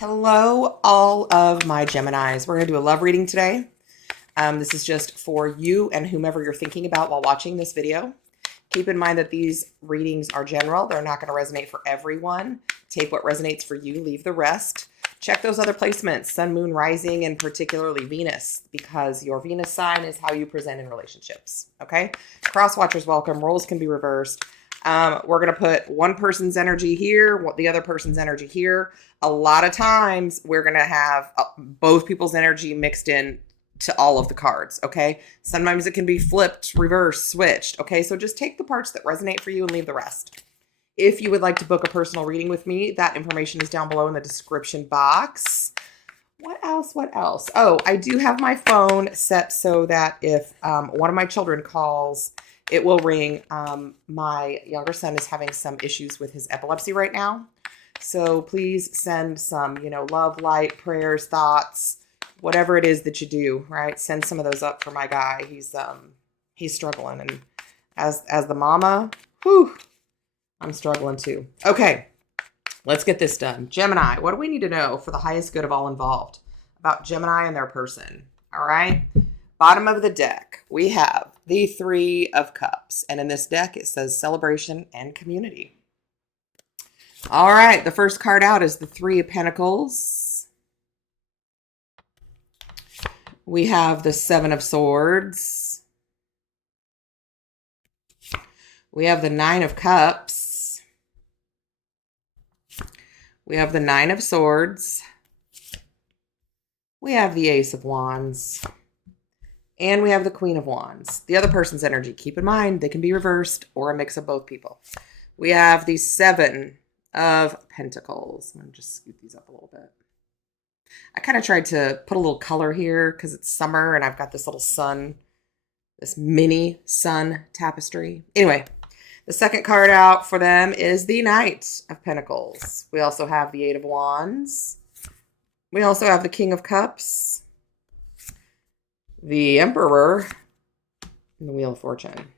Hello, all of my Geminis. We're going to do a love reading today. This is just for you and whomever you're thinking about while watching this video. Keep in mind that these readings are general. They're not going to resonate for everyone. Take what resonates for you, leave the rest. Check those other placements, Sun, Moon, Rising, and particularly Venus, because your Venus sign is how you present in relationships, okay? Cross watchers welcome. Roles can be reversed. We're going to put one person's energy here, the other person's energy here. A lot of times we're going to have both people's energy mixed in to all of the cards, okay? Sometimes it can be flipped, reversed, switched, okay? So just take the parts that resonate for you and leave the rest. If you would like to book a personal reading with me, that information is down below in the description box. What else? Oh, I do have my phone set so that if one of my children calls, it will ring. My younger son is having some issues with his epilepsy right now. So please send some, love, light, prayers, thoughts, whatever it is that you do, right? Send some of those up for my guy. He's struggling. And as the mama, I'm struggling too. Okay, let's get this done. Gemini, what do we need to know for the highest good of all involved about Gemini and their person? All right. Bottom of the deck, we have the Three of Cups. And in this deck, it says celebration and community. All right. The first card out is the Three of Pentacles. We have the Seven of Swords. We have the Nine of Cups. We have the Nine of Swords. We have the Ace of Wands. And we have the Queen of Wands. The other person's energy, keep in mind, they can be reversed or a mix of both people. We have the Seven of Pentacles. I'm going to just scoot these up a little bit. I kind of tried to put a little color here because it's summer and I've got this little sun, this mini sun tapestry. Anyway, the second card out for them is the Knight of Pentacles. We also have the Eight of Wands. We also have the King of Cups, the Emperor, and the Wheel of Fortune,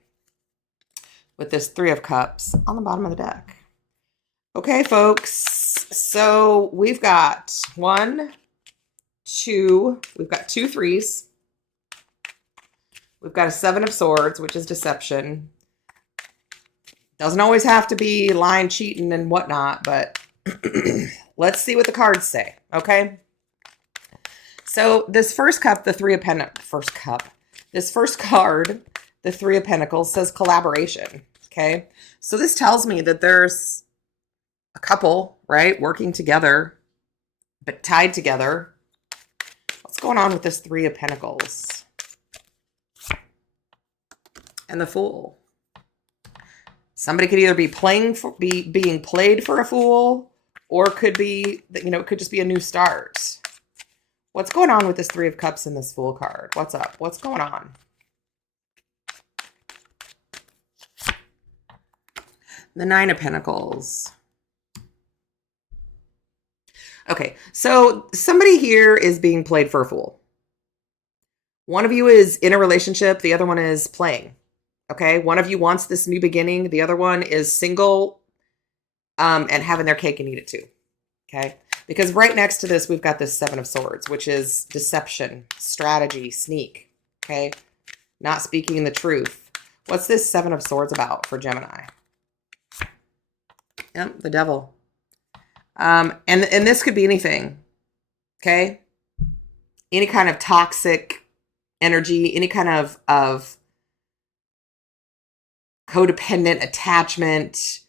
with this Three of Cups on the bottom of the deck. Okay, folks, so we've got we've got two threes. We've got a Seven of Swords, which is deception. Doesn't always have to be lying, cheating, and whatnot, but let's see what the cards say, okay? So this first cup, the Three of this first card, the Three of Pentacles, says collaboration, okay? So this tells me that there's a couple, right, working together, but tied together. What's going on with this Three of Pentacles? And the Fool. Somebody could either be being played for a fool, or it could be, it could just be a new start. What's going on with this Three of Cups and this Fool card? What's up? What's going on? The Nine of Pentacles. Okay, so somebody here is being played for a fool. One of you is in a relationship. The other one is playing. Okay, one of you wants this new beginning. The other one is single and having their cake and eat it too. Okay, because right next to this, we've got this Seven of Swords, which is deception, strategy, sneak. Okay, not speaking the truth. What's this Seven of Swords about for Gemini? Yep, the Devil. And this could be anything. Okay, any kind of toxic energy, any kind of codependent attachment,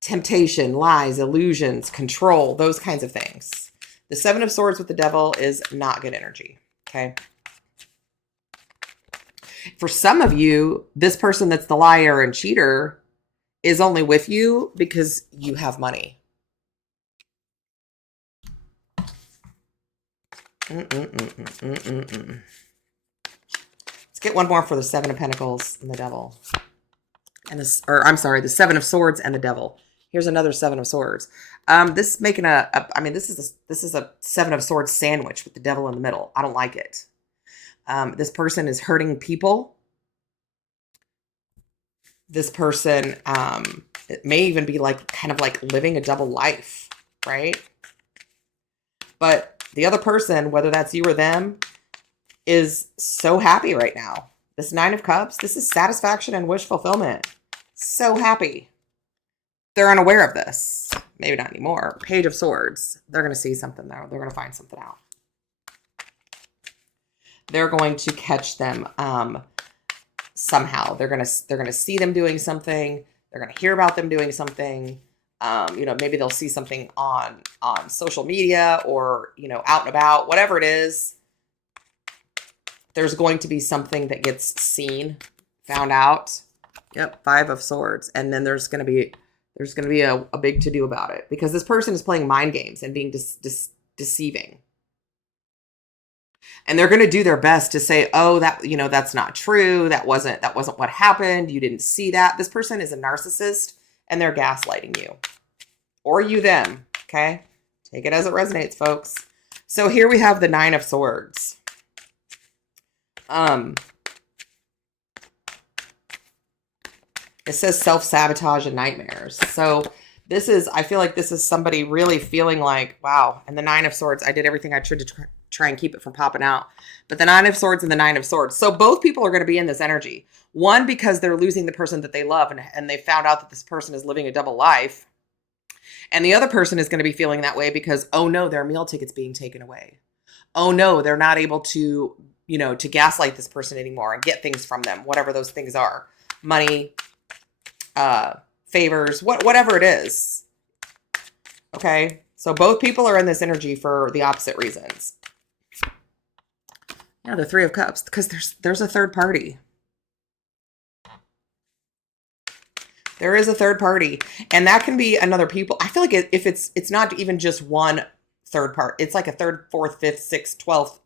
temptation, lies, illusions, control, those kinds of things. The Seven of Swords with the Devil is not good energy, okay? For some of you, this person that's the liar and cheater is only with you because you have money. Let's get one more for the Seven of Pentacles and the Devil. And this, or I'm sorry, the Seven of Swords and the Devil. Here's another Seven of Swords. This is making this is a Seven of Swords sandwich with the Devil in the middle. I don't like it. This person is hurting people. This person, it may even be kind of like living a double life, right? But the other person, whether that's you or them, is so happy right now. This Nine of Cups, this is satisfaction and wish fulfillment. So happy. They're unaware of this. Maybe not anymore. Page of Swords. They're going to see something though. They're going to find something out. They're going to catch them somehow. They're going to see them doing something. They're going to hear about them doing something. You know, maybe they'll see something on social media or, you know, out and about, whatever it is. There's going to be something that gets seen, found out. Yep, Five of Swords. And then there's going to be a big to-do about it because this person is playing mind games and being deceiving. And they're going to do their best to say, oh, that, you know, that's not true. That wasn't what happened. You didn't see that. This person is a narcissist and they're gaslighting you or you them. Okay. Take it as it resonates, folks. So here we have the Nine of Swords. It says self-sabotage and nightmares. So this is, I feel like this is somebody really feeling like, wow. And the Nine of Swords, I did everything I could to try and keep it from popping out. But the Nine of Swords and the Nine of Swords. So both people are going to be in this energy. One, because they're losing the person that they love and they found out that this person is living a double life. And the other person is going to be feeling that way because, oh no, their meal ticket's being taken away. Oh no, they're not able to, you know, to gaslight this person anymore and get things from them, whatever those things are. Money, favors, whatever it is. Okay. So both people are in this energy for the opposite reasons. Yeah, the Three of Cups, because there's a third party. There is a third party, and that can be another people. I feel like if it's not even just one third part, it's like a third, fourth, fifth, sixth, 12th.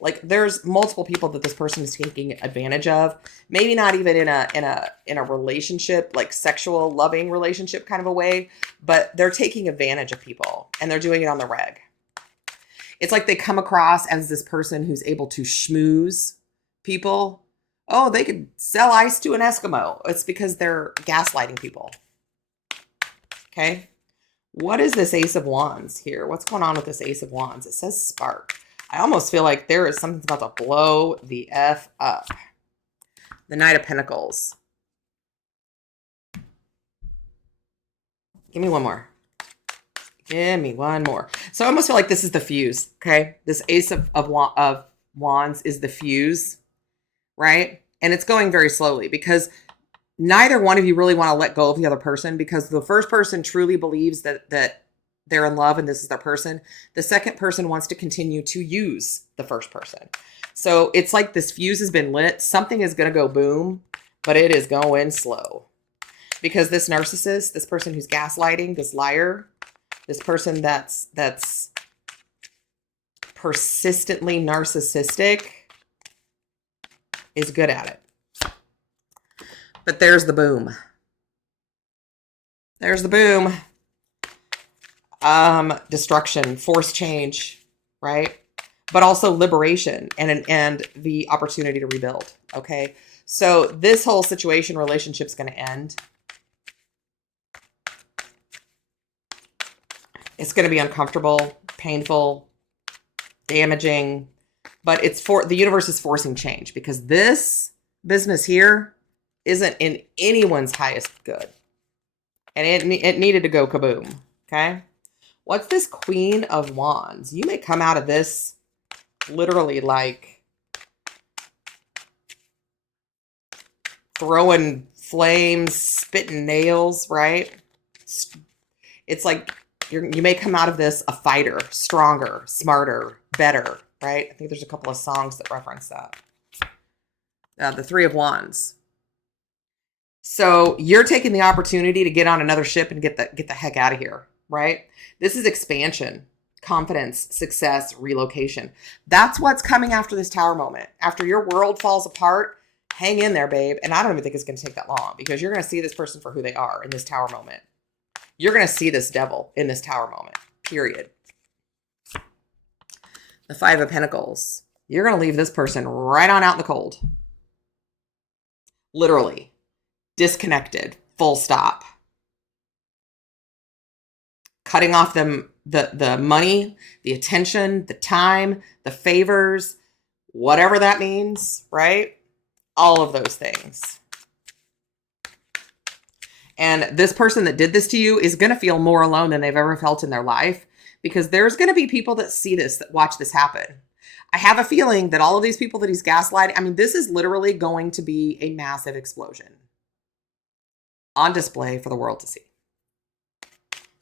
Like there's multiple people that this person is taking advantage of. Maybe not even in a relationship, like sexual, loving relationship kind of a way, but they're taking advantage of people and they're doing it on the reg. It's like they come across as this person who's able to schmooze people. Oh, they could sell ice to an Eskimo. It's because they're gaslighting people. Okay. What is this Ace of Wands here? What's going on with this Ace of Wands? It says spark. I almost feel like there is something about to blow the F up. The Knight of Pentacles. Give me one more. Give me one more. So I almost feel like this is the fuse, okay? This Ace of Wands is the fuse, right? And it's going very slowly because neither one of you really want to let go of the other person because the first person truly believes that they're in love and this is their person. The second person wants to continue to use the first person. So it's like this fuse has been lit. Something is going to go boom, but it is going slow. Because this narcissist, this person who's gaslighting, this liar, this person that's persistently narcissistic is good at it. But there's the boom. There's the boom. Destruction, forced change, right? But also liberation and the opportunity to rebuild. Okay. So this whole situation, relationship's going to end. It's going to be uncomfortable, painful, damaging, but the universe is forcing change because this business here isn't in anyone's highest good. And it needed to go kaboom. Okay. What's this Queen of Wands? You may come out of this literally like throwing flames, spitting nails, right? It's like you may come out of this a fighter, stronger, smarter, better, right? I think there's a couple of songs that reference that. The Three of Wands. So you're taking the opportunity to get on another ship and get the heck out of here, right? This is expansion, confidence, success, relocation. That's what's coming after this Tower moment. After your world falls apart, hang in there, babe. And I don't even think it's going to take that long because you're going to see this person for who they are in this Tower moment. You're going to see this devil in this Tower moment, period. The Five of Pentacles. You're going to leave this person right on out in the cold. Literally. Disconnected. Full stop. cutting off them the money, the attention, the time, the favors, whatever that means, right? All of those things. And this person that did this to you is going to feel more alone than they've ever felt in their life, because there's going to be people that see this, that watch this happen. I have a feeling that all of these people that he's gaslighting, I mean, this is literally going to be a massive explosion on display for the world to see.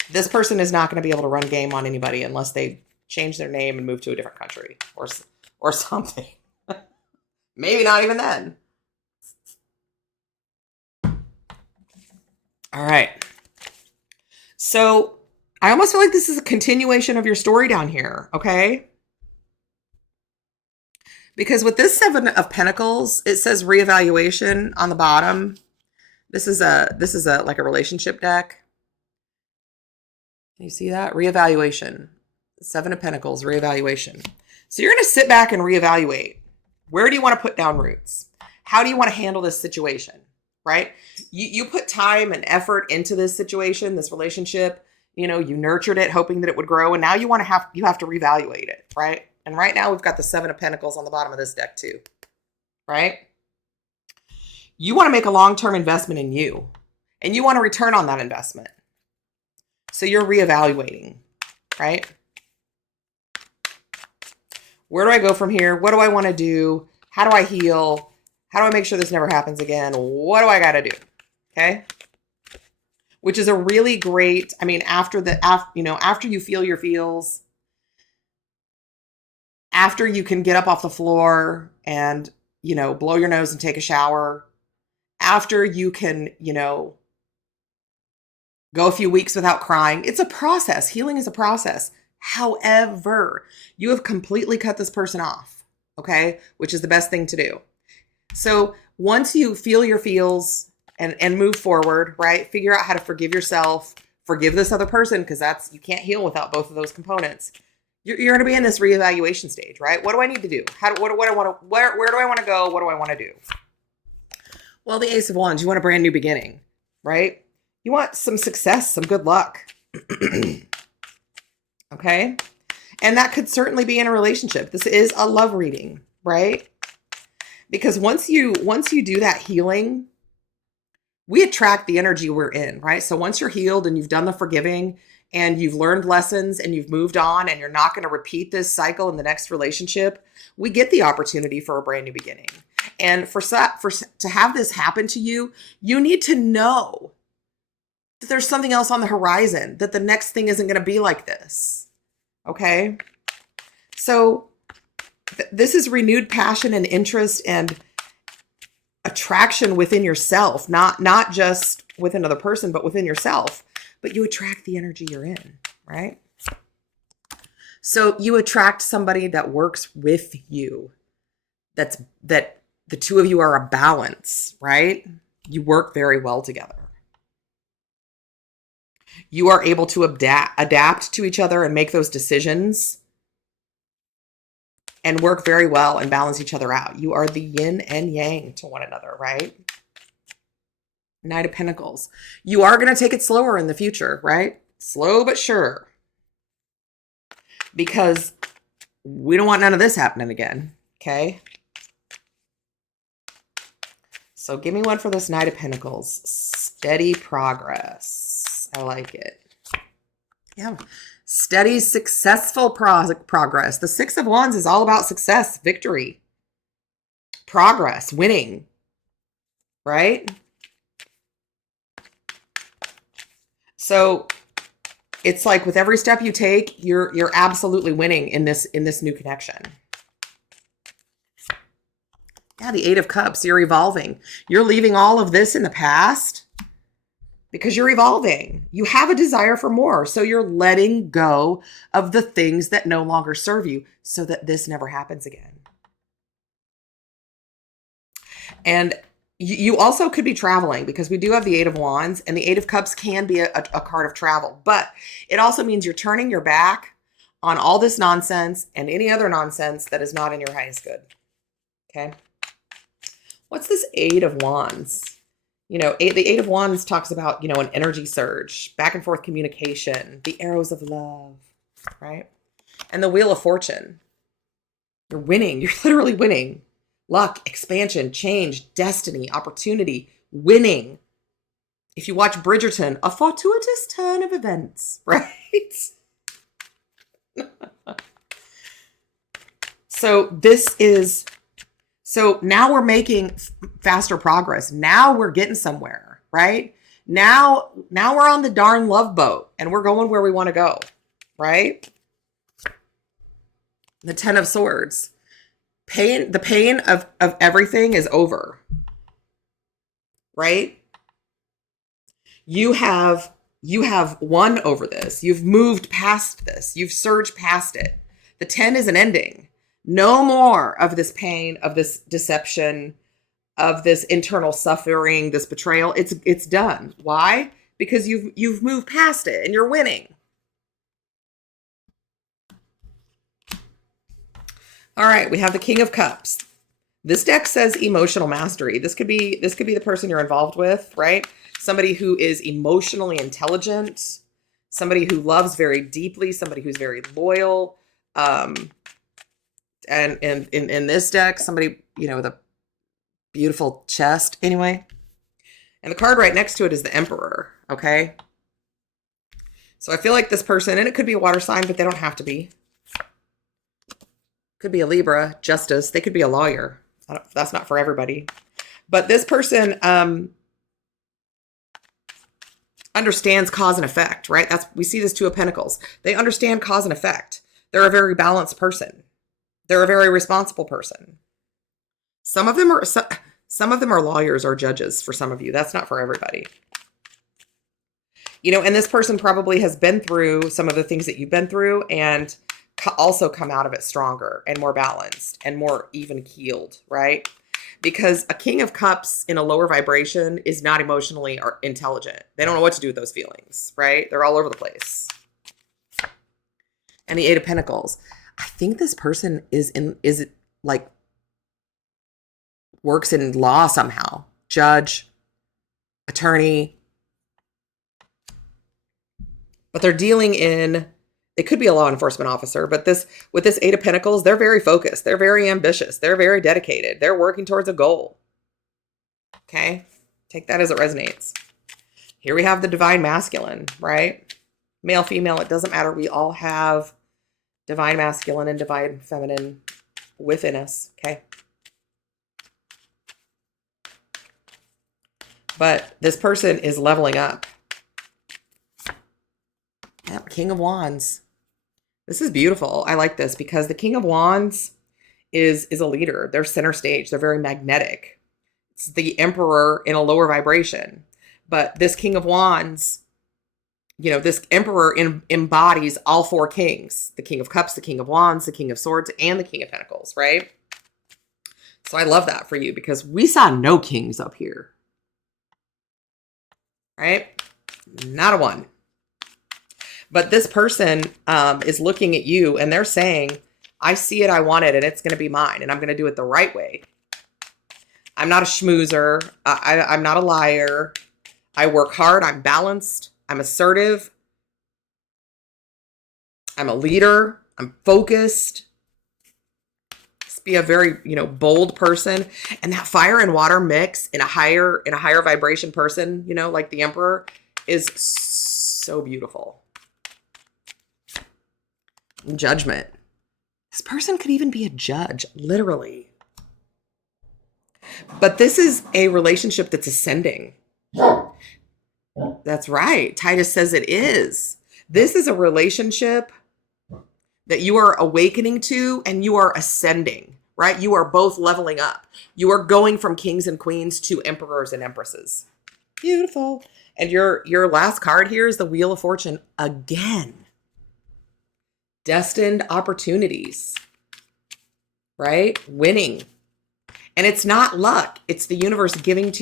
This person is not going to be able to run game on anybody unless they change their name and move to a different country or something. Maybe not even then. All right. So I almost feel like this is a continuation of your story down here, okay? Because with this 7 of Pentacles, it says reevaluation on the bottom. This is a like a relationship deck. Can you see that? Reevaluation. 7 of Pentacles, reevaluation. So you're going to sit back and reevaluate. Where do you want to put down roots? How do you want to handle this situation, right? You put time and effort into this situation, this relationship. You know, you nurtured it, hoping that it would grow. And now you have to reevaluate it, right? And right now we've got the 7 of Pentacles on the bottom of this deck too, right? You want to make a long-term investment in you, and you want to return on that investment. So you're reevaluating, right? Where do I go from here? What do I want to do? How do I heal? How do I make sure this never happens again? What do I got to do? Okay. Which is a really great, I mean, after you feel your feels, after you can get up off the floor and, blow your nose and take a shower, after you can, go a few weeks without crying. It's a process. Healing is a process. However, you have completely cut this person off, okay? Which is the best thing to do. So once you feel your feels and move forward, right? Figure out how to forgive yourself, forgive this other person, because you can't heal without both of those components. You're going to be in this reevaluation stage, right? What do I need to do? Where do I want to go? What do I want to do? Well, the Ace of Wands, you want a brand new beginning, right? You want some success, some good luck. Okay? And that could certainly be in a relationship. This is a love reading, right? Because once you do that healing, we attract the energy we're in, right? So once you're healed and you've done the forgiving and you've learned lessons and you've moved on and you're not going to repeat this cycle in the next relationship, we get the opportunity for a brand new beginning. And to have this happen to you, you need to know that there's something else on the horizon, that the next thing isn't going to be like this. Okay? So this is renewed passion and interest and attraction within yourself, not just with another person, but within yourself. But you attract the energy you're in, right? So you attract somebody that works with you. That the two of you are a balance, right? You work very well together. You are able to adapt to each other and make those decisions and work very well and balance each other out. You are the yin and yang to one another, right? Knight of Pentacles. You are going to take it slower in the future, right? Slow but sure. Because we don't want none of this happening again, okay? So give me one for this Knight of Pentacles. Steady progress. I like it. Yeah. Steady, successful progress. The 6 of Wands is all about success, victory, progress, winning, right? So it's like with every step you take, you're absolutely winning in this new connection. Yeah, the 8 of Cups, you're evolving. You're leaving all of this in the past because you're evolving. You have a desire for more. So you're letting go of the things that no longer serve you so that this never happens again. And you also could be traveling, because we do have the 8 of Wands, and the 8 of Cups can be a card of travel. But it also means you're turning your back on all this nonsense and any other nonsense that is not in your highest good. Okay? What's this 8 of Wands? You know, the Eight of Wands talks about, you know, an energy surge, back and forth communication, the arrows of love, right? And the Wheel of Fortune. You're winning. You're literally winning. Luck, expansion, change, destiny, opportunity, winning. If you watch Bridgerton, a fortuitous turn of events, right? So now we're making faster progress. Now we're getting somewhere, right? Now we're on the darn love boat and we're going where we want to go, right? The Ten of Swords. The pain of everything is over, right? You have won over this. You've moved past this. You've surged past it. The 10 is an ending. No more of this pain, of this deception, of this internal suffering, this betrayal. It's done. Why? Because you've moved past it and you're winning. All right, we have the King of Cups. This deck says emotional mastery. This could be the person you're involved with, right? Somebody who is emotionally intelligent, somebody who loves very deeply, somebody who's very loyal. And in this deck, somebody, you know, with a beautiful chest anyway. And the card right next to it is the Emperor, okay? So I feel like this person, and it could be a water sign, but they don't have to be. Could be a Libra, Justice. They could be a lawyer. That's not for everybody. But this person understands cause and effect, right? We see this Two of Pentacles. They understand cause and effect. They're a very balanced person. They're a very responsible person. Some of them are lawyers or judges for some of you. That's not for everybody. You know, and this person probably has been through some of the things that you've been through and also come out of it stronger and more balanced and more even keeled, right? Because a King of Cups in a lower vibration is not emotionally or intelligent. They don't know what to do with those feelings, right? They're all over the place. And the Eight of Pentacles. I think this person works in law somehow. Judge, attorney. But they're dealing in, it could be a law enforcement officer, but with this Eight of Pentacles, they're very focused. They're very ambitious. They're very dedicated. They're working towards a goal. Okay? Take that as it resonates. Here we have the Divine Masculine, right? Male, female, it doesn't matter. We all have Divine Masculine and Divine Feminine within us, okay? But this person is leveling up. Yep, King of Wands. This is beautiful. I like this because the King of Wands is a leader. They're center stage. They're very magnetic. It's the Emperor in a lower vibration. But this King of Wands, you know, this Emperor embodies all four kings. The King of Cups, the King of Wands, the King of Swords, and the King of Pentacles, right? So I love that for you because we saw no kings up here. Right? Not a one. But this person is looking at you and they're saying, I see it, I want it, and it's going to be mine, and I'm going to do it the right way. I'm not a schmoozer. I'm not a liar. I work hard. I'm balanced. I'm assertive. I'm a leader. I'm focused. Just be a very, you know, bold person. And that fire and water mix in a higher vibration person, you know, like the Emperor, is so beautiful. Judgment. This person could even be a judge, literally. But this is a relationship that's ascending. That's right. Titus says it is. This is a relationship that you are awakening to and you are ascending, right? You are both leveling up. You are going from kings and queens to emperors and empresses. Beautiful. And your last card here is the Wheel of Fortune again. Destined opportunities, right? Winning. And it's not luck. It's the universe giving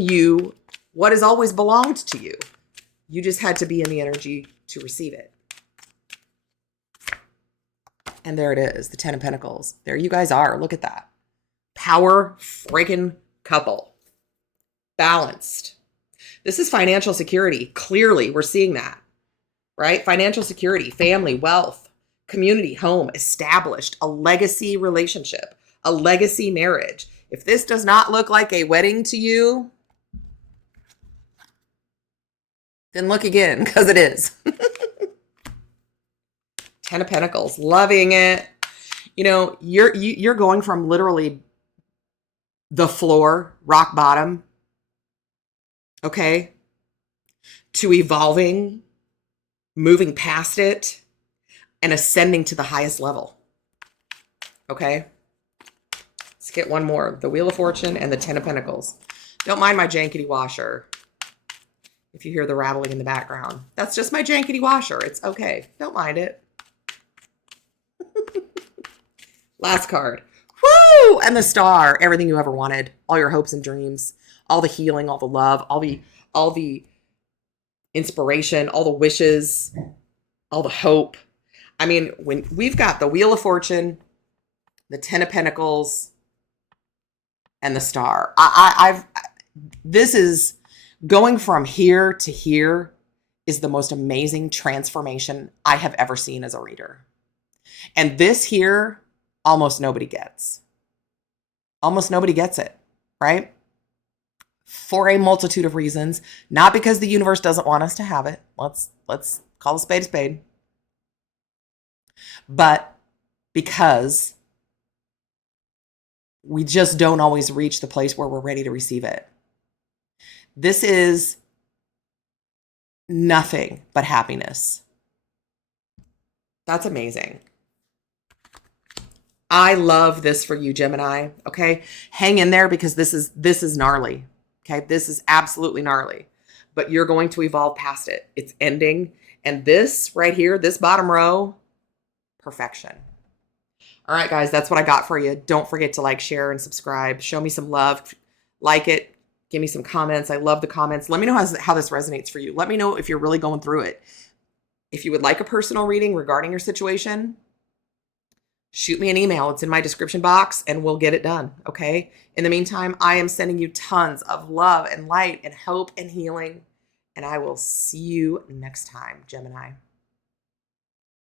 you what has always belonged to you. You just had to be in the energy to receive it. And there it is, the Ten of Pentacles. There you guys are. Look at that. Power freaking couple. balanced. This is financial security. Clearly, we're seeing that, right? Financial security, family, wealth, community, home, established, a legacy relationship, a legacy marriage. If this does not look like a wedding to you, then look again, because it is. Ten of Pentacles, loving it. You know, you're going from literally the floor, rock bottom, okay, to evolving, moving past it, and ascending to the highest level. Okay? Let's get one more. The Wheel of Fortune and the Ten of Pentacles. Don't mind my jankety washer. If you hear the rattling in the background. That's just my jankety washer. It's okay. Don't mind it. Last card. Woo! And the Star. Everything you ever wanted. All your hopes and dreams. All the healing, all the love, all the inspiration, all the wishes, all the hope. I mean, when we've got the Wheel of Fortune, the Ten of Pentacles, and the Star. This is going from here to here is the most amazing transformation I have ever seen as a reader. And this here, almost nobody gets. Almost nobody gets it, right? For a multitude of reasons, not because the universe doesn't want us to have it. Let's call a spade, but because we just don't always reach the place where we're ready to receive it. This is nothing but happiness. That's amazing. I love this for you, Gemini. Okay, hang in there because this is gnarly. Okay, this is absolutely gnarly, but you're going to evolve past it. It's ending, and this right here, this bottom row, perfection. All right, guys, that's what I got for you. Don't forget to like, share, and subscribe. Show me some love. Like it. Give me some comments. I love the comments. Let me know how this resonates for you. Let me know if you're really going through it. If you would like a personal reading regarding your situation, shoot me an email. It's in my description box, and we'll get it done, okay? In the meantime, I am sending you tons of love and light and hope and healing, and I will see you next time, Gemini.